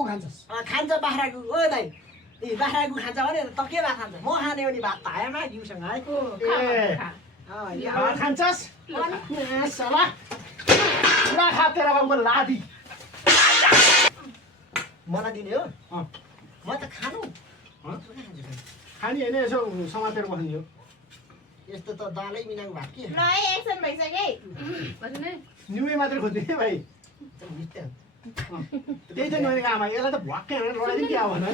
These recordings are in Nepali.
गु खान्छस् खान्छ बाख्राको ओ दाइ ए बाख्राको खान्छ भने त के भात खान्छ म खाने हो नि भात भायामा घिउसँग है भात खान्छस् सला पुरा खा तेरा बाबुको लादी मलाई दिने हो म त खानु खाने होइन यसो समातेर बस्ने हो यस्तो त दालै मिलाएको भात के ल एक्सन भइसक्यो न्युए मात्रै खोज्ने भाइ त्यही त नभएको आमा यसलाई त भ्वाक्कै हानेर लडाइदिउँ क्या भन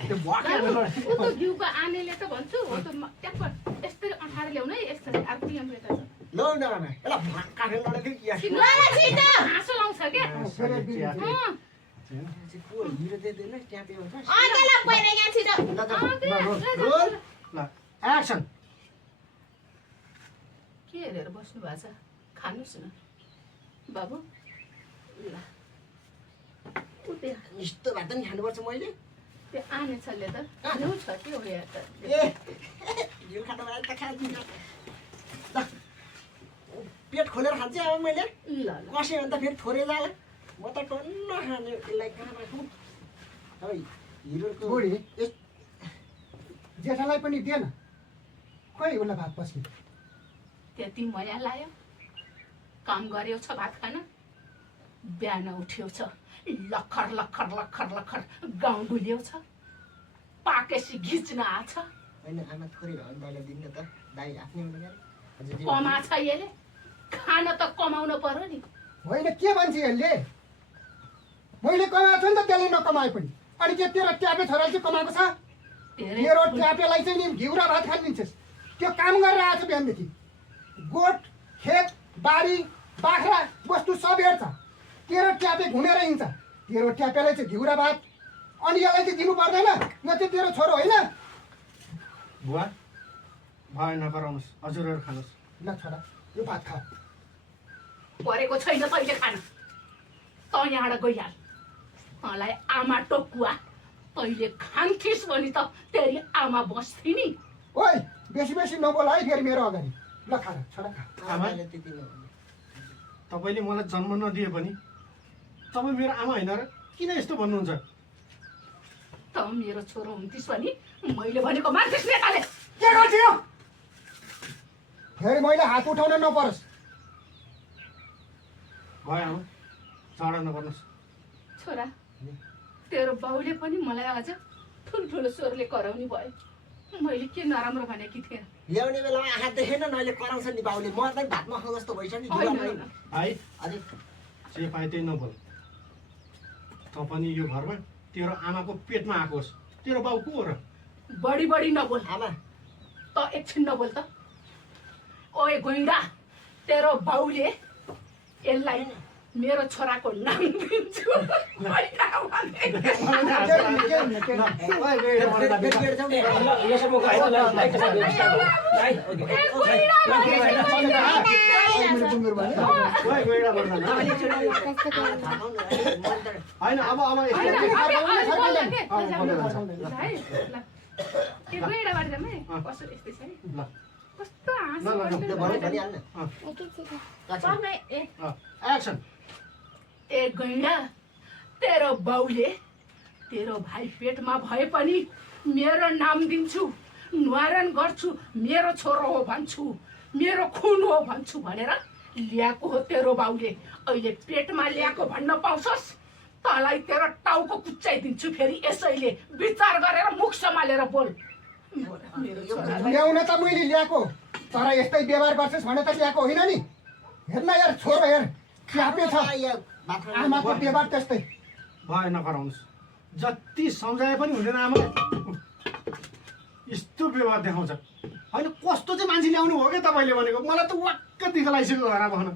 त्यो भ्वाक्कै हानेर लडाइदिउँ ऊ त घिउको आनेले त भन्छु हो त ट्याक्क यस्तै अठार ल्याउनु है यसरी अर्को टिम बेटा ल न आमा यसलाई भ्वाक्का हानेर लडाइदिउँ कि हाँसो लाउँछ क्या को हिरो दिँदैन ट्यापे हुन्छ ल पहिला यहाँ छिटो रोल ल एक्सन के हेरेर बस्नु भएको छ खानुहोस् न बाबु ल यस्तो भात नि खानुपर्छ मैले त्यो आने छले त घिउ छ के हो यहाँ त ए घिउ खानु मलाई त खान्छु पेट खोलेर खान्छु अब मैले ल कसै भने त फेरि थोरै जाला म त टन्न खाने यसलाई कहाँ राखौँ है हिरोको बुढी जेठालाई पनि दिएन खोइ उसलाई भात पस्ने त्यति मया लायो काम गर्यो छ भात खान बिहान उठ्यो छ लखर लखर लखर लखर गाउँ डुल्यो छ पाकेसी घिच्न आछ होइन आमा थोरै भयो भने दाइलाई दिन्न त दाइ आफ्नै हुनु गरे कमा छ यसले खान त कमाउनु पर्यो नि होइन के भन्छ यसले मैले कमाएको छु नि त त्यसले नकमाए पनि अनि के तेरो ट्यापे छोराले चाहिँ कमाएको छ तेरो ट्यापेलाई चाहिँ नि घिउ र भात खानिदिन्छस् त्यो काम गरेर आएको छ बिहानदेखि गोठ खेत बारी बाख्रा वस्तु सब हेर्छ तेरो ट्यापे घुमेर हिँड्छ तेरो ट्यापेलाई चाहिँ घिउ र भात अनि यसलाई चाहिँ दिनु पर्दैन न चाहिँ तेरो छोरो होइन बुवा भए नगराउनुहोस् हजुरहरू खानुहोस् ल छोरा यो भात खा परेको छैन तैँले खान त यहाँबाट गइहाल तँलाई आमा टोकुवा तैँले खान्थिस् भने त तेरी आमा बस्थी नि ओइ बेसी बेसी नबोल है फेरि मेरो अगाडि ल खा छोरा खा आमाले त्यति नभन्नु तपाईँले मलाई जन्म नदिए पनि तपाईँ मेरो आमा होइन र किन यस्तो भन्नुहुन्छ त मेरो छोरो हुन्थिस् भने मैले भनेको मान्थिस् नेपाले के गर्थ्यो फेरि मैले हात उठाउन नपरोस् भयो आमा झगडा नगर्नुहोस् छोरा तेरो बाउले पनि मलाई अझ ठुल्ठुलो स्वरले कराउने भयो मैले के नराम्रो भनेकी थिएँ ल्याउने बेलामा आँखा देखेन न अहिले कराउँछ नि बाउले म त भात नखाउँ जस्तो भइसक्यो होइन भाइ अरे जे पाए त्यही नबोल तँ पनि यो घरमा तेरो आमाको पेटमा आएको होस् तेरो बाउ को हो र बढी बढी नबोल आमा त एकछिन नबोल त ओए गोइडा तेरो बाउले यसलाई मेरो छोराको नाम दिन्छु होइन अब कस्तो एक्सन ए गैडा तेरो बाउले तेरो भाइ पेटमा भए पनि मेरो नाम दिन्छु न्वारन गर्छु मेरो छोरो हो भन्छु मेरो खुन हो भन्छु भनेर ल्याएको हो तेरो बाउले अहिले पेटमा ल्याएको भन्न पाउँछस् तँलाई तेरो टाउको कुच्चाइदिन्छु फेरि यसैले विचार गरेर मुख सम्हालेर बोल ल्याउन त मैले ल्याएको तर यस्तै व्यवहार गर्छस् भने त ल्याएको होइन नि हेर्न यार छोरो हेर ट्यापे छ आमाको व्यवहार त्यस्तै भयो नगराउनुहोस् जति सम्झाए पनि हुँदैन आमा यस्तो व्यवहार देखाउँछ होइन कस्तो चाहिँ मान्छे ल्याउनु हो क्या तपाईँले भनेको मलाई त वाक्क दिक्क लागिसक्यो घर भन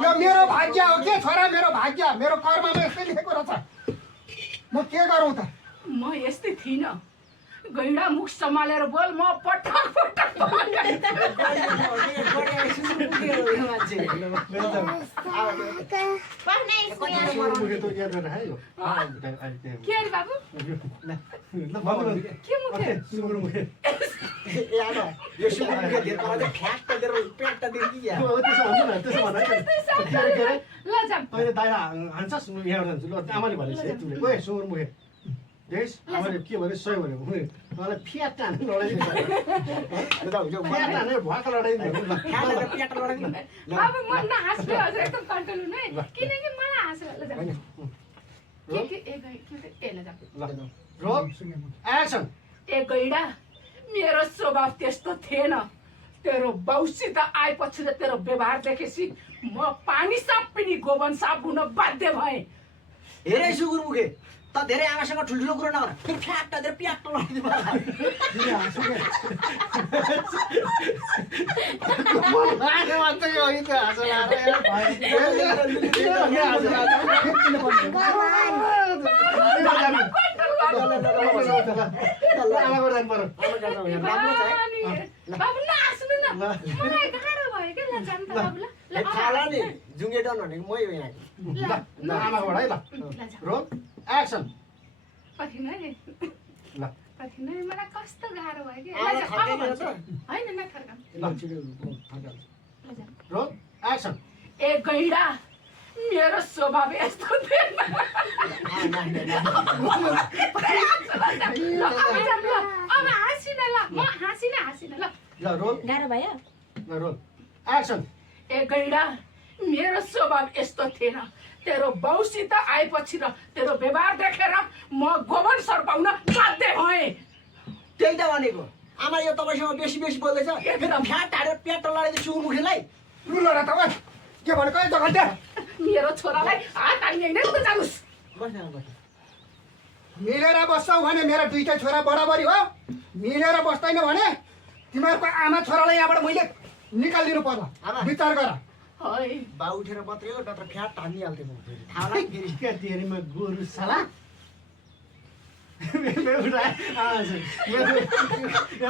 यो मेरो भाग्य हो के छोरा मेरो भाग्य मेरो कर्ममा यस्तै लेखेको रहेछ म के गरौँ त म यस्तै थिइनँ गैडा मुख सम्हालेर बोल म पटक पटक के अरे बाबु के मुखे ल जाम अहिले दाइला हान्छस् यहाँ जान्छु ल आमाले भनेपछि सुँगुर मुखे देश मैले के भने सही भने मलाई फ्याट हाने लडाइदिन्छ फ्याट हाने भुवाको लडाइदिन्छ खाएर पेट लडाइदिनु अब म नहाँस्नु हजुर एकदम कन्ट्रोल हुनु है किनकि मलाई हाँस ल जाऊ के ए ल जाऊ ल रोल एक्सन ए गैडा मेरो स्वभाव त्यस्तो थिएन तेरो बाउसित आएपछि त तेरो व्यवहार देखेपछि म पानी साप पनि गोवन साप हुन बाध्य भएँ हेरे सुगुरमुखे त धेरै आमासँग ठुल्ठुलो कुरो नगर फेरि फ्याट धेरै प्याट लडाइदिनु बाबु नहाँस्नु न मलाई गाह्रो भयो के ल जान त बाबु ल खाला नि जुङ्गे डन भनेको मै हो यहाँ आमाबाट है ल रोल एक्सन कठिन है ल कठिन है मलाई कस्तो गाह्रो भयो कि आमा थकेको छ होइन नथर्काम ल जाऊ रोल एक्सन ए गैडा मेरो स्वभाव यस्तो थिएन अब हाँसिन ल म हाँसिन ल ल रोल गाह्रो भयो ल रोल एक्सन ए गैडा मेरो स्वभाव यस्तो थिएन तेरो बाउसित आएपछि र तेरो व्यवहार देखेर म गोबर सर्पाउन बाध्य भएँ त्यही त भनेको आमा यो तपाईँसँग बेसी बेसी बोल्दैछ एकदम। फ्याट हारेर पेट लडाइदियो सुगुरमुखेलाई रुलो र त ओइ के भनेको है जगल्टे मेरो छोरालाई हात हाल्ने होइन त जानुस् बस्न बस्न मिलेर बस्छौ भने मेरो दुईटै छोरा बराबरी हो मिलेर बस्दैन भने तिमीहरूको आमा छोरालाई यहाँबाट मैले निकालिदिनु पर्ला आमा। विचार गर है बा उठेर बत्रियो नत्र फ्याट हानिहाल्थ्यो म फेरि थाहा लाग्यो फेरि क्या तेरीमा गोरु साला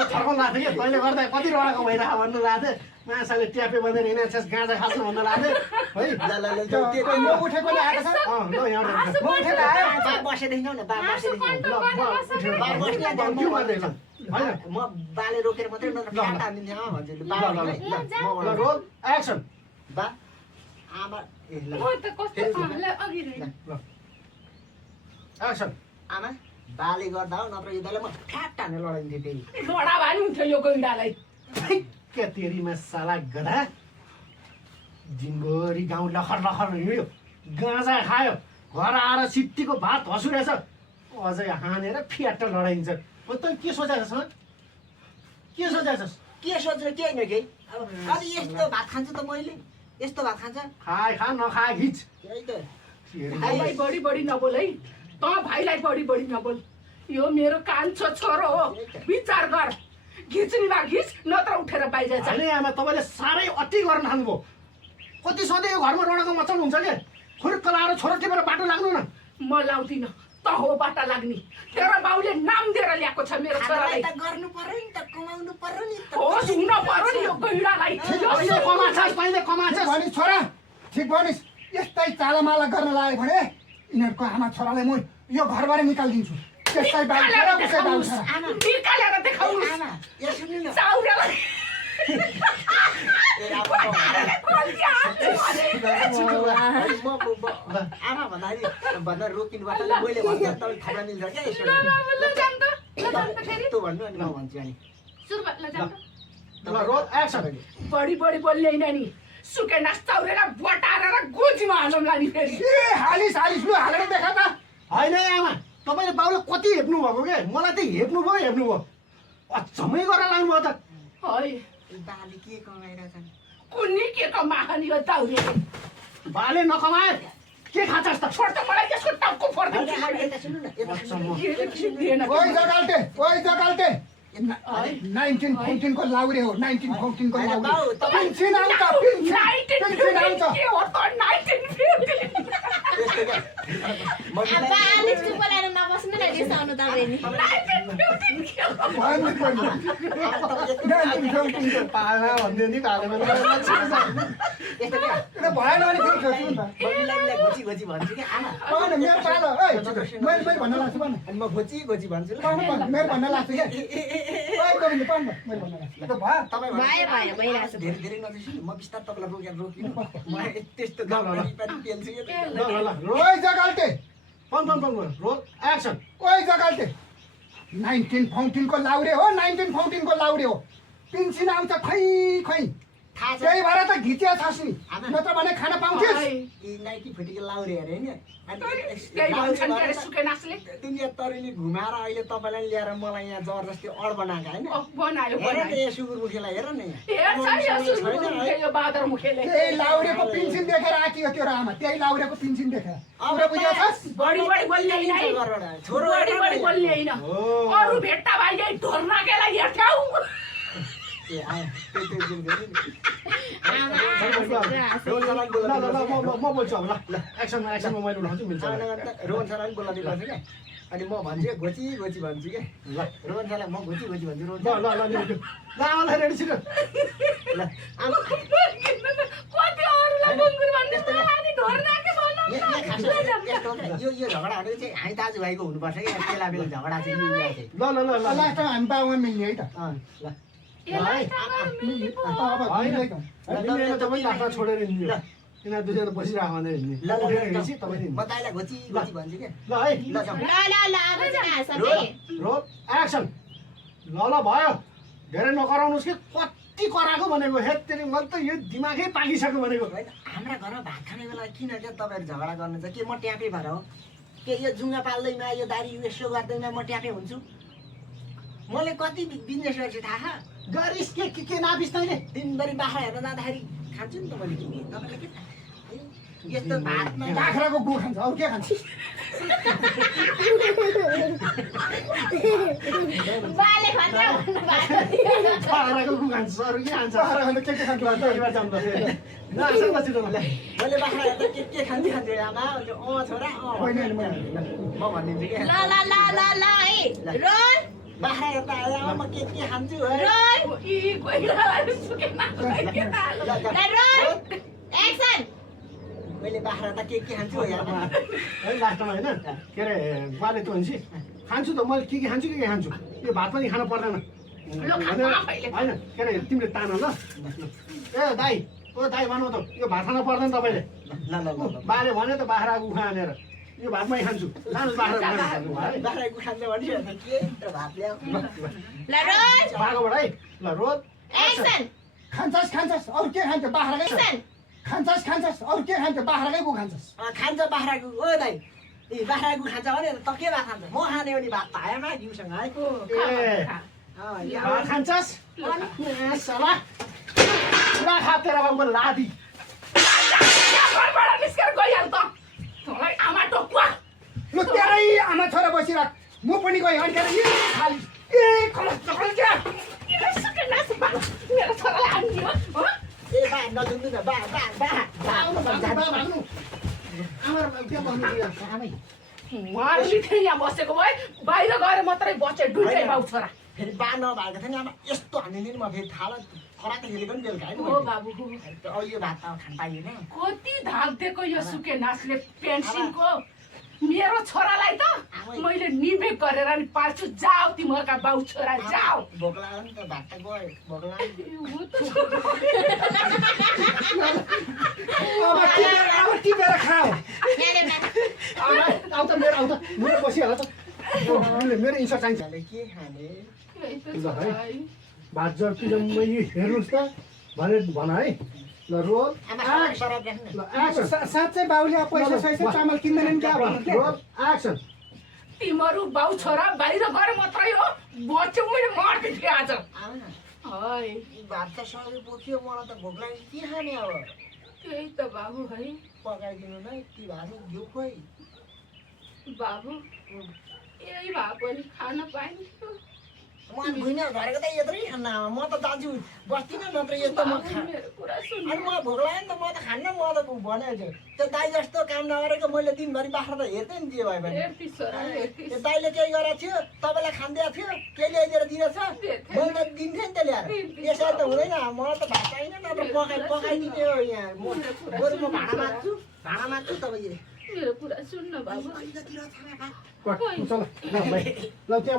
थर्काउनु लाग्थ्यो कि तैँले गर्दा कति रडाको भइरह भन्नु लाग्थ्यो माछाले ट्यापे बँदैन हिँडेछस् गाँजा खाँच्नु भन्नु लाग्थ्यो है ल ल ल त्यो म उठेकोले आएको छ ल यहाँ म उठेको आयो बा बसेदेखि जाउँ न बा बसेदेखि जाउँ के गर्दै ल होइन म बाले रोकेर मात्रै नत्र फ्याट हानिदिन्थेँ अँ भन्छु बा ल रोल एक्सन बा आमा ए ल म त कस्तो ल अघि ल एक्सन आमा बाले गर्दा हो नत्र युद्धले म फ्याट हानेर लडाइन्थेँ फेरि लडा भए नि हुन्थ्यो यो गैडालाई क्या तेरीमा साला गधा दिनभरि गाउँ लखर लखर हिँड्यो गाँजा खायो घर आएर सित्तीको भात हँसुरहेछ अझै हानेर फ्याट लडाइन्छ तँ के सोचेछस् के सोचेछस् के सोचेर के होइन के अब अलि यस्तो भात खान्छु त मैले यस्तो भात खान्छ खाए खा नखाए खिच त्यही त भाइलाई बढी बढी नबोल है त भाइलाई बढी बढी नबोल यो मेरो कान्छो छोरो हो विचार गर घिच्ने भए घिच नत्र उठेर बाहिर जा होइन आमा तपाईँले साह्रै अति गर्न थाल्नुभयो कति सधैँ यो घरमा रडाको मचाउनु हुन्छ के खुर्क लाएर छोरो टिपेर बाटो लाग्नु न म लाउँदिन त हो बाटा लाग्ने तेरो बाउले नाम दिएर ल्याएको छ मेरो छोरालाई त गर्नु पर्यो नि त कमाउनु पर्यो नि त होस् हुन पर्यो नि यो गैडालाई तैँले कमाछस् तैँले कमाछस् भनिस् छोरा ठिक भनिस् यस्तै चालामाला गर्न लाग्यो भने यिनीहरूको आमा छोरालाई म यो घरबाट निकालिदिन्छु त्यसै बाल छोरा उसै बाल छोरा निकालेर देखाउनुहोस् आमा यहाँ सुन्नु न चाउरेलाई ए अब आमा भन्दा रोकिनु पर्छ मैले भन्दा तपाईँ थाहा मिल्छ क्या यसो ल बाबु ल जाम त ल जाम त फेरि यस्तो भन्नु अनि म भन्छु अनि सुरुवात ल जाम त ल रोल एक्सन बढी बढी बोल्ने होइन नि सुके नास चाउरेर बटारेर गोजीमा हालौँ नि फेरि ए हालिस हालिस लु हालेर देखा त होइन आमा तपाईँले बाउले कति हेप्नु भएको के मलाई त हेप्नुभयो अचम्मै गरेर लानुभयो त है बाले के कमाइरहेछन् कुन्नी के कमाहानी हो चाउरे बाले नकमाए के खाँछस् त छोड त मलाई त्यसको टाउको फोर्दिन्छु यता सुन्नु न यता सुन्नु दिएन ओइ जगाल्टे 1914 को लाउरे हो 1914 को होइन लाउरे बाउ तपाईँ पेन्सन आउँछ पेन्सन आउँछ के हो त 1950 यस्तो क्या म अब अलिक चुप लगाएर नबस्नु न रिसाउनु तपाईँ नि 1950 के हो भन्नु पर्ने 1914 को पाना भन्दै नि कालेमा यस्तो क्या त्यो भएन भने फेरि खेल्छु नि त मम्मीलाई घोची घोची भन्छु क्या आमा भन मेरो पालो ओइ मैले भन्न लाग्छु भन अनि म घोची घोची भन्छु ल भन मेरो भन्न लाग्छु क्या ओइ गोविन्द भन मैले भन्न लाग्छु त भयो तपाईँ भयो भइरहेको छ धेरै धेरै नजिसिनु म बिस्तार तपाईँलाई रोकिनु म त्यस्तो गाउँमा पनि पेल्छु ल ल ल रोल ओइ जगाल्टे पन रोल एक्सन ओइ गल्टे 1914 को लाउरे हो 1914 को लाउरे हो पेन्सन आउँछ खै थाहा छ त्यही भएर त घिचिया छस् नि नत्र भने खान पाउँथिस् यी 90 फुटीको लाउरे अरे हैन त्यही भन्छन् के अरे सुके नासले दुनियाँ तरुनी घुमाएर अहिले तपाईँलाई ल्याएर मलाई यहाँ जबरजस्ती अड बनाएको होइन बनायो हेर न बनायो यो सुँगुर मुखेलाई हेर न हेर्छ यो सुँगुर मुखे, यो बाँदर मुखेले त्यही लाउरेको पेन्सन देखेर आकियो त्यो आमा त्यही लाउरेको पेन्सन देखेर पुरा बुझ्छस् बढी बोल्ने होइन है छोरो बढी बोल्ने होइन अरू भेट्टा भाइ यही ढोर्नाकेलाई हेर्थ्यौ ए आयो आमा म बोल्छु अब ल एक्सनमा मैले उठाउँछु मिल्छ रोहन सरलाई पनि बोलाउँदै गर्छु क्या अनि म भन्छु घोची घोची भन्छु क्या ल रोहन सरलाई म घोची घोची भन्छु रोहन ल आमालाई रेडी छिटो ल आमा कति अरूलाई गुङ्गुर भन्ने अनि ढोर्नाके भन्नु यो झगडा भनेको चाहिँ हामी दाजुभाइको हुनुपर्छ क्या बेला बेला झगडा चाहिँ मिल्ने चाहिँ ल लास्टमा हामी बाबुमा मिल्ने है त ल यसलाई थाहा मिल्ने पो। अब मिल्ने त। तपाईँ लास्टमा छोडेर हिँड्नु यिनीहरू दुईजना बसिरहेको भने हिँड्ने ल ल उठेर हिँड्छ तपाईँ म दाइलाई घोची घोची भन्छु क्या ल है ल जाउँ ल अब चाहिँ सबै रोल एक्सन ल भयो धेरै नकराउनुहोस् कि कति कराएको भनेको हेत तेरि मैले त यो दिमागै पाकिसक्यो भनेको होइन हाम्रा घरमा भात खाने बेला किन क्या तपाईँहरू झगडा गर्नुहुन्छ के म ट्यापे भएर हो के यो जुङ्गा पाल्दैमा यो दारी यसो गर्दैमा म ट्यापे हुन्छु मैले कति बिजनेस गर्छु थाहा गरिस् के नापिस् तैँले दिनभरि बाख्रा हेर्न जाँदाखेरि खान्छु नि त मैले के तपाईँलाई के थाहा? यस्तो भातमा बाख्राको गु खान्छ अरू के खान्छ बाले खत्रा बाख्राको गु खान्छ अरू के खान्छ बाख्रा खान्छ के खान्छ परिवार जाऊँ त ल आसन ल छिटो ल मैले बाख्रा हेर्दा के खान्छु आमा छोरा होइन, होइन, म भनिदिन्छु क्या ल है रोल बाख्रा हेर्दा आमा म के खान्छु है रोल यी कोइलालाई सुके नासले के थाहा? ल रोल एक्सन मैले बाख्रा त के खान्छु है आमा है लास्टमा होइन के अरे बाले त भनेपछि खान्छु त मैले के खान्छु के खान्छु यो भात पनि खानु पर्दैन होइन के अरे तिमीले तान ल ए दाई ओ दाई भनौ त यो भात खानु पर्दैन तपाईँले ल ल ल बाले भन्यो त बाख्रा उखा हानेर यो भातमै खान्छु लानुहोस् बाख्रा है बाख्रा खान्छ भनिहाल्छ के त भात ल्याऊ ल रोल बाघबाट है ल रोल एक्सन खान्छस् अरू के खान्छ बाख्राकै एक्सन खान्छस् अरू के खान्छ बाख्राकै गु खान्छस् खान्छ बाख्राको ओ दाइ ए बाख्राको खान्छ भने त के भात खान्छ म खाने हो नि भात भायामा घिउसँग है ए भात खान्छस् सला पुरा खातेर बाबु लादी घरबाट निस्केर गइहाल त तँलाई आमा टोकुवा लु तेरै आमा छोरा बसिराख म पनि गएँ अनि खालि खलस क्या सुके नास मेरो छोरालाई हान्दियो हो ए बा नजुन्नु न बा आमै उहाँहरूले थिए यहाँ बसेको भए बाहिर गएर मात्रै बचे डुल्दै बाउ छोरा फेरि बा नभएको थियो नि आमा यस्तो हानिदिनु म फेरि थाहा खराक खेलेको नि बेलुका होइन हो बाबु यो भात त खान पाइएन कति धाक दिएको यो सुके नासले पेन्सिनको मेरो छोरालाई त मैले निवेक गरेर नि पाल्छु जाऊ तिमीहरूका बाउ छोरा जाऊ भोक लाग्यो नि त भात त गयो भोक अब टिपेर खाऊ आउ त मेरो बसिहाल त मेरो इन्सर चाहिन्छ लाग्यो के खाने यही त ल है छोरा है। भात जति मैले हेर्नुहोस् त भन है ल रोल आमा सराब राख्नु ल एक्सन साँच्चै बाउले अब पैसा सैसा चामल किन्दैनन् क्या रोल एक्सन तिमीहरू बाउ छोरा बाहिर गएर मात्रै हो बच्चौ मैले मर्दै थिएँ आज आमा है भात त सबै बोक्यो मलाई त भोक लाग्यो के खाने अब त्यही त बाबु है पकाइदिनु न ती भात घिउ खोइ बाबु यही भए पनि खान पाइन्थ्यो म भुइँमा झरेको त यत्रै खान्न आमा म त दाजु बस्दिनँ नत्र यस्तो म खा मेरो कुरा सुन अनि म भोक लाग्यो नि त म त खान्न म त भनेको छु त्यो दाइ जस्तो काम नगरेको मैले दिनभरि बाख्रा त हेर्थेँ नि जे भयो भने हेर्ती छोरा हेर्ती त्यो दाइले केही गरेको थियो तपाईँलाई खानिदिएको थियो के ल्याइदिएर दिनेछ मैले त दिन्थेँ नि त ल्याएर यसरी त हुँदैन मलाई त भात चाहिन नत्र पकाइदिने हो यहाँ म बरु म भाँडा माझ्छु तपाईँले मेरो कुरा सुन्न बाबु चल ल भाइ ल त्यहाँ